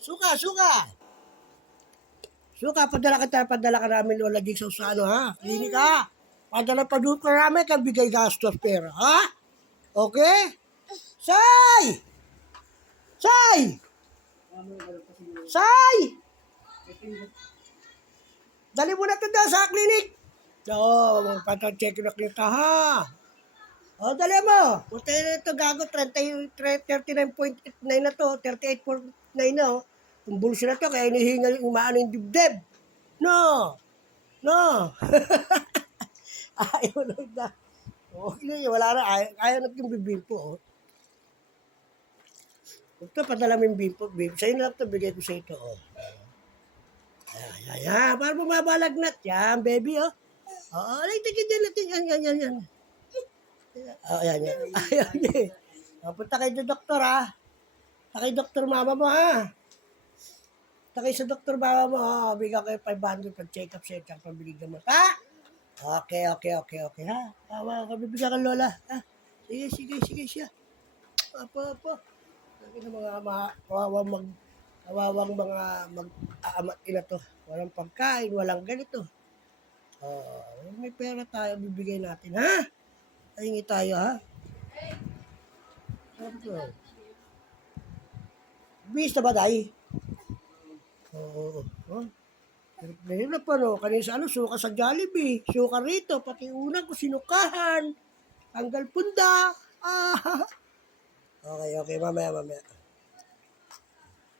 Suka, suka. Suka, padala ka namin Lola Jigsaw sa ano ha? Klinik ha? Padala pa doon ka namin kang bigay gastos pera, ha? Okay? Say! Say! Say! Dali mo na ito daw sa klinik. Oo, patacheck na kita ha. O, dali mo. Punta na ito, gago, 39.9 na to, 38.9 na, oh. Kung bulsa na to, kaya inihingal yung umaano yung dibdib. No. No. Ayaw na na. Okay na yun, wala na. Ayaw na yung bibimpo, oh. Ito, padala mo yung bimpo. Sa'yo na lang ito, bigay ko sa ito, oh. Ayan. Para bumabalagnat. Yan, baby, oh. Oo, tingin dyan. Yan. Oh, ayan. Ayan. Punta kayo sa doktor, ha. Punta kayo doktor mama mo, ha. Punta kayo sa doktor mama mo, ha. Bigyan kayo 500 pag-check up sa ito, pabili gamot, ha. Okay, ha. Bibigyan ka lola, ha. Sige siya. Apo. Sabi ng mga kawawang mga mag-aamat ina to. Walang pagkain, walang ganito. May pera tayo, bibigay natin, ha. Hingi tayo, ha. Sabi ko, bis na ba, day? Oo. Ngayon na pa, no? Kanina sa suka sa Jollibee. Suka rito, pati unang ko sinukahan. Tanggal punda. Okay, mamaya.